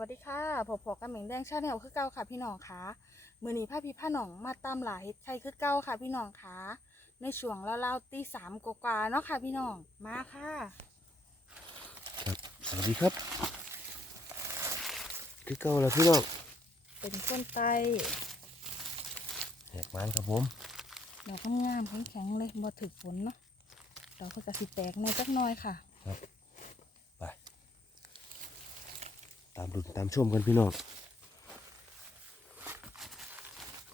วัสดีค่ะผมพอกับเหม่งแดงชาแนลคือเก่าค่ะพี่น้องค่ะมือนี้พาพี่พาน้องมาตามหลายเฮ็ดไข่คือเก่าค่ะพี่น้องค่ะในช่วงเล่าๆตีสามกว่าๆเนาะค่ะพี่น้องมาค่ะครับสวัสดีครับ คือเก่าแล้วพี่น้องเป็นต้นไตแหกมันครับผมดอกงามๆแข็งๆเลยบ่ถึกฝนเนาะดอกก็กระสิแตกในอยจักหน้อยค่ะ ครับไป ตามดุนตามชมกันพี่น้อง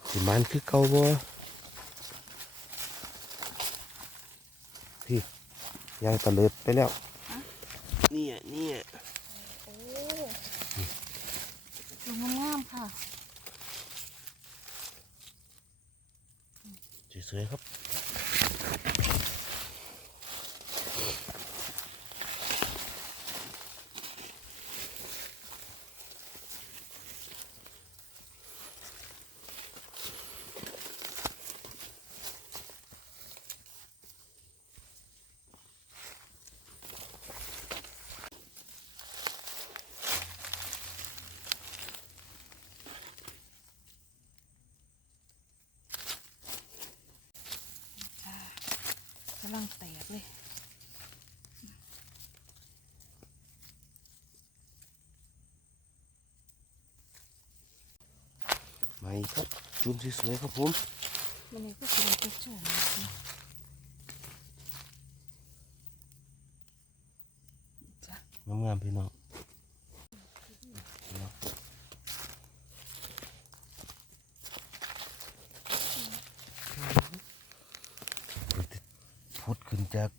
สิมันคือเก่าบ่พี่ยางตะเลิดไปแล้วเนี่ยเนี่ยโอ้ดอกงามๆค่ะสวยๆครับ มาอีกครับจุ่มสวยๆครับผมมันนี้ก็คือจะโฉมนะคะจ้ะงามๆพี่น้องพี่น้องพุดขึ้นจาก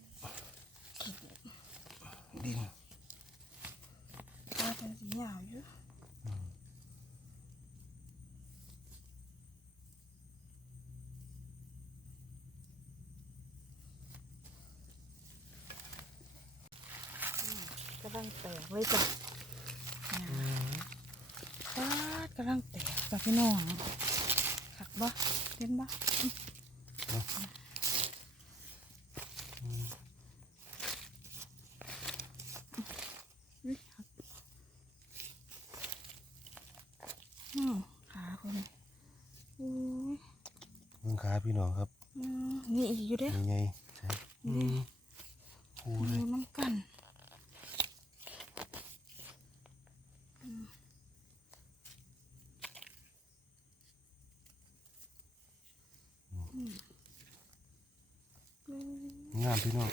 ดินตาเป็นสีหยาวอยู่ กำลังแตกเลยจ้ะปาดกำลังแตกจ้ะพี่น้องขักบ่เห็นบ่อุ๊ยหักอืมขาคนอุ้ยมึงขาพี่น้องครับอืมนี่อีกอยู่เด้ยังไงใช่นี่คูดูเลยน้ำกันอืมอืมอืม งามพี่น้อง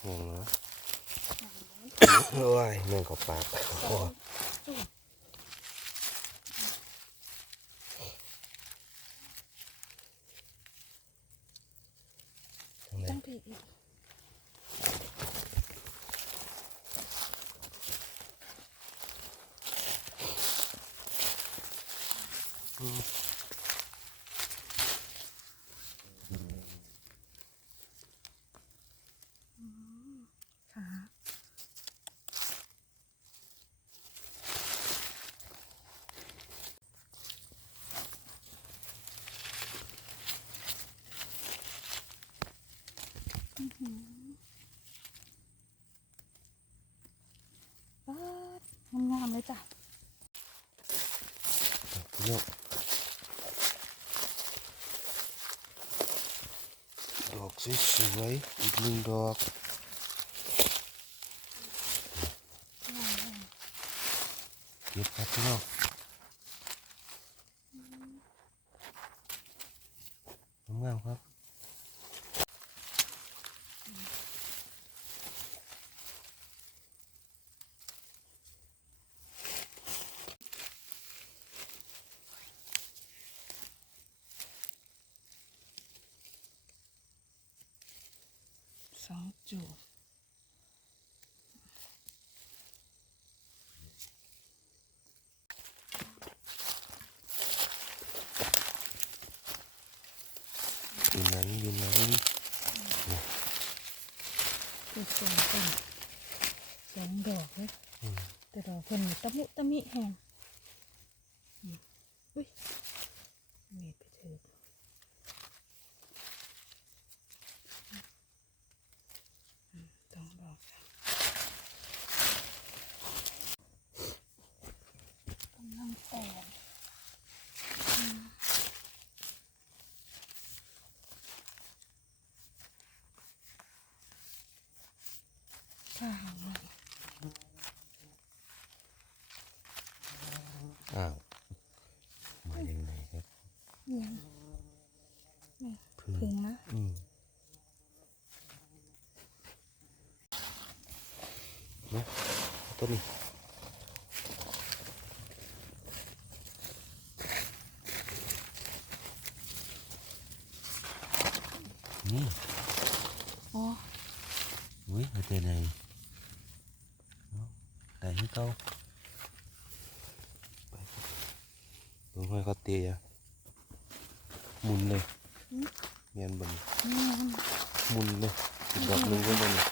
โอ้โห โอ้ยแม่งเขาปากโอ้ยทางไหนต้องผีกอีก ขา ป๊าดงามๆ เลยจ้ะพี่น้องดอกสวยๆอีกหนึ่งดอกเก็บครับพี่น้องงามๆครับ สองจูบ อยู่ไหนอยู่ไหนคือสวยจ้ะสองดอกเลยอืมแต่ดอกเพิ่นนี่ตะมุตะมิแห้งอืมอุ้ยเม็ดไปเถอะอืมสองดอกจ้ะกำลังแตกอืมข้าวมัน อ้าวมายังไงครับเนี่ยพึ่งพึ่งนะอืมนะต้นนี้นี่อ๋ออุ้ยเอาแต่ไหนเอาได้ ให้เขาไปครับเบิ่งห้อยเขาเตียหมุนเลยเมียนบนนี่มันหมุนเลยอีกดอกหนึ่งก็บนเลย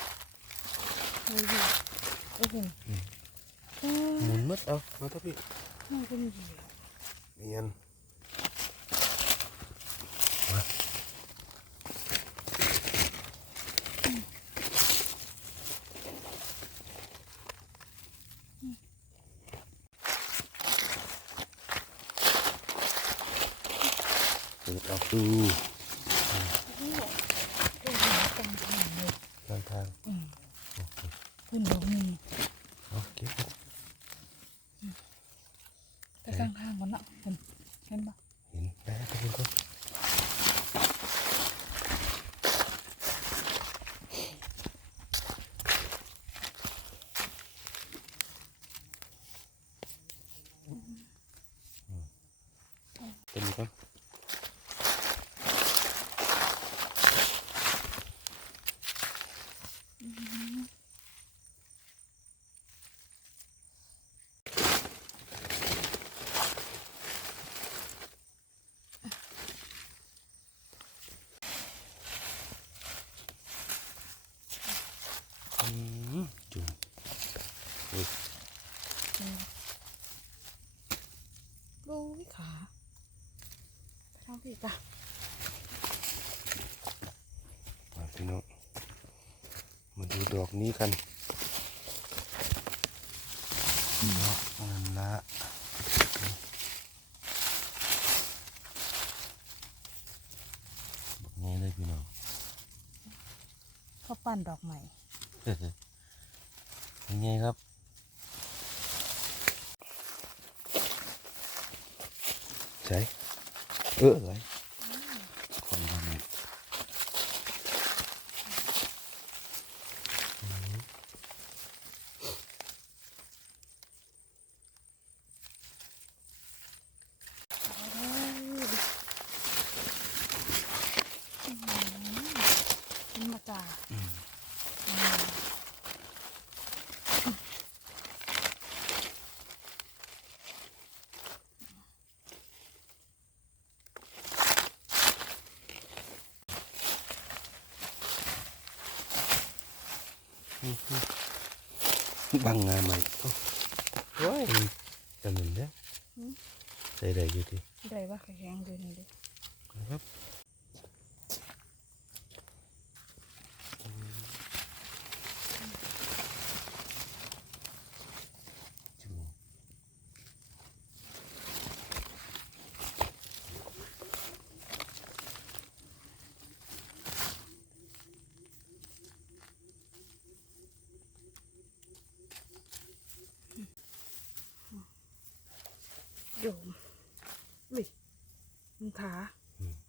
อยู่โอ้โหเออหมุนหมัดเอามาทับพี่มันเป็นเหยื่อเมียนเปิดออกดู โอ้โหโอ้โหตรงทางเลย ทางทาง อืม โอเค ขึ้นดอกนี่ เอา เก็บครับแต่ข้างๆกันเนาะเห็นเห็นปะ เห็นได้ทุกคนก็เป็นครับ อืมจุ่มอุ้ย ดูวิขา เท่าพี่กะมาพี่น้องมาดูดอกนี้กันดอกนั่นละบอกไงเลยพี่น้องเขาปั้นดอกใหม่ยังไงครับใช่ เอออะไรคนทำนี่ขึ้นมาจ้า บังงานใหม่โอ้ว้ายจำหนึ่งแล้วใส่ได้อยู่ที่ได้ปะแข็งดูนี่ดินะครับจุ่ม โยมอุ้ยมึงขา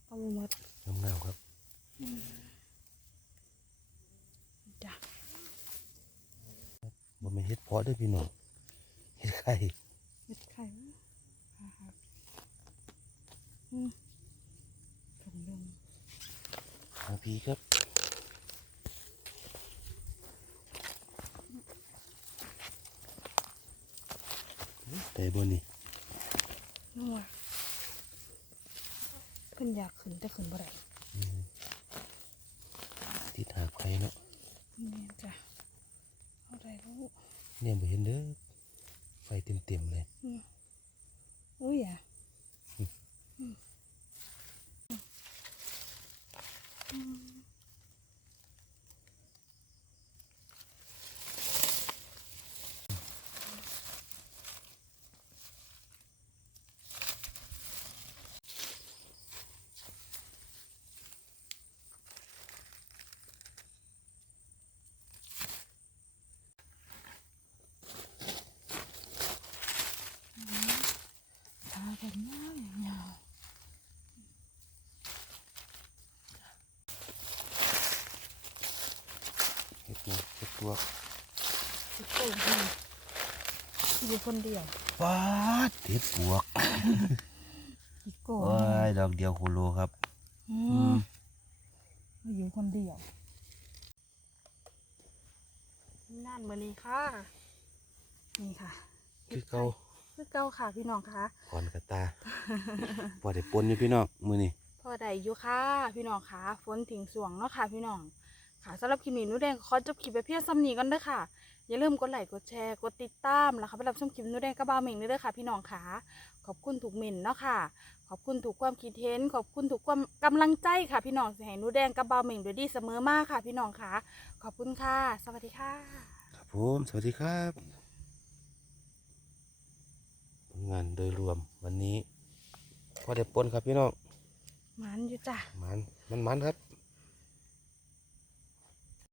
เอามาหมดน้ำเงาครับจ้ะบ่แม่นเฮ็ดเพาะเด้วยพี่น้องเฮ็ดไข่เม็ดไข่วะอ่าครับอืมถุงลงมาพี่ครับแต่บน นี่นัวขึ้นอยากขึ้นแต่ขึ้นบ่ได้อืมที่ถากไข่เนาะนี่จ้ะเอาได้ลูกเนี่ยบ่เห็นเด้อไฟเต็มๆเลยอุ้ยอะตากันยาวยาว เฮ็ ดหยังเฮ็ดตัวสิโก้ยอยู่คนเดียวปาดเฮ็ดปวกสิโก้โอ้ยดอกเดียวโคโลครับอืมอยู่คนเดียวงานมื้อนี้ค่ะ นี่ค่ะ คือเก่าคือเก่าค่ะพี่น้องค่ะก่อนกระตาพอได้ปนอยู่พี่น้องมื้อนี้พอได้อยู่ค่ะ พี่น้องค่ะฝนถึงสวงเนาะค่ะ พี่น้อง ค่ะสำหรับคลิปนี้หนูแดงขอจบคลิปไปเพียงซ้ำนี้กันเด้อค่ะ อย่าลืมกดไลค์กดแชร์กดติดตามแล้วค่ะไปรับชมคลิปหนูแดงกับบาวเหม่งเด้อค่ะ พี่น้องค่ะ ขอบคุณถูกเม่นเนาะค่ะ ขอบคุณถูกความคิดเห็น ขอบคุณถูกความกำลังใจค่ะ พี่น้องสิให้หนูแดงกับบาวเหม่งโดยดีเสมอมากค่ะ พี่น้องค่ะ ขอบคุณค่ะ สวัสดีค่ะ ครับผมสวัสดีครับผลงานโดยรวมวันนี้พอได้ปนครับพี่น้องมันอยู่จ้ะมันมันมันครับ